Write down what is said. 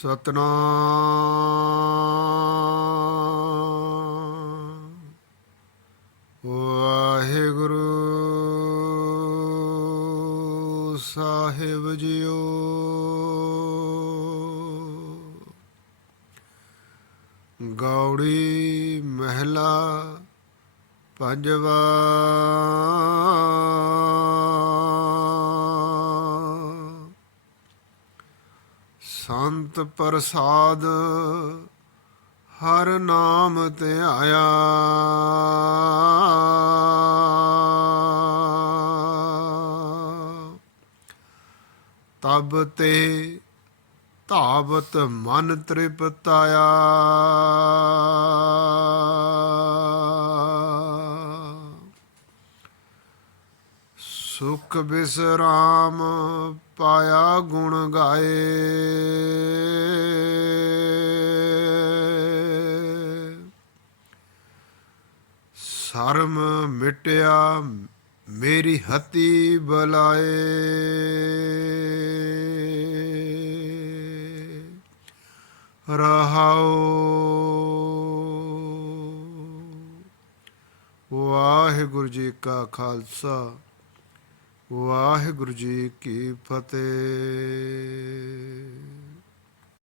ਸਤਨਾਮ। ਵਾਹਿਗੁਰੂ ਸਾਹਿਬ ਜੀਓ। ਗੌੜੀ ਮਹਿਲਾ ਪੰਜਵਾ ਸੰਤ ਪ੍ਰਸਾਦ, ਹਰ ਨਾਮ ਧਿਆਇਆ ਤਬ ਤੇ ਧਾਵਤ ਮਨ ਤ੍ਰਿਪਤਾਇਆ। ਸੁਖ ਬਿਸਰਾਮ ਪਾਇਆ ਗੁਣ ਗਾਏ। ਸ਼ਰਮ ਮਿਟਿਆ ਮੇਰੀ ਹਤੀ ਬਲਾਏ। ਰਹਾਉ ਵਾਹਿਗੁਰੂ ਜੀ ਕਾ ਖਾਲਸਾ ਵਾਹਿਗੁਰੂ ਜੀ ਕੀ ਫਤਿਹ।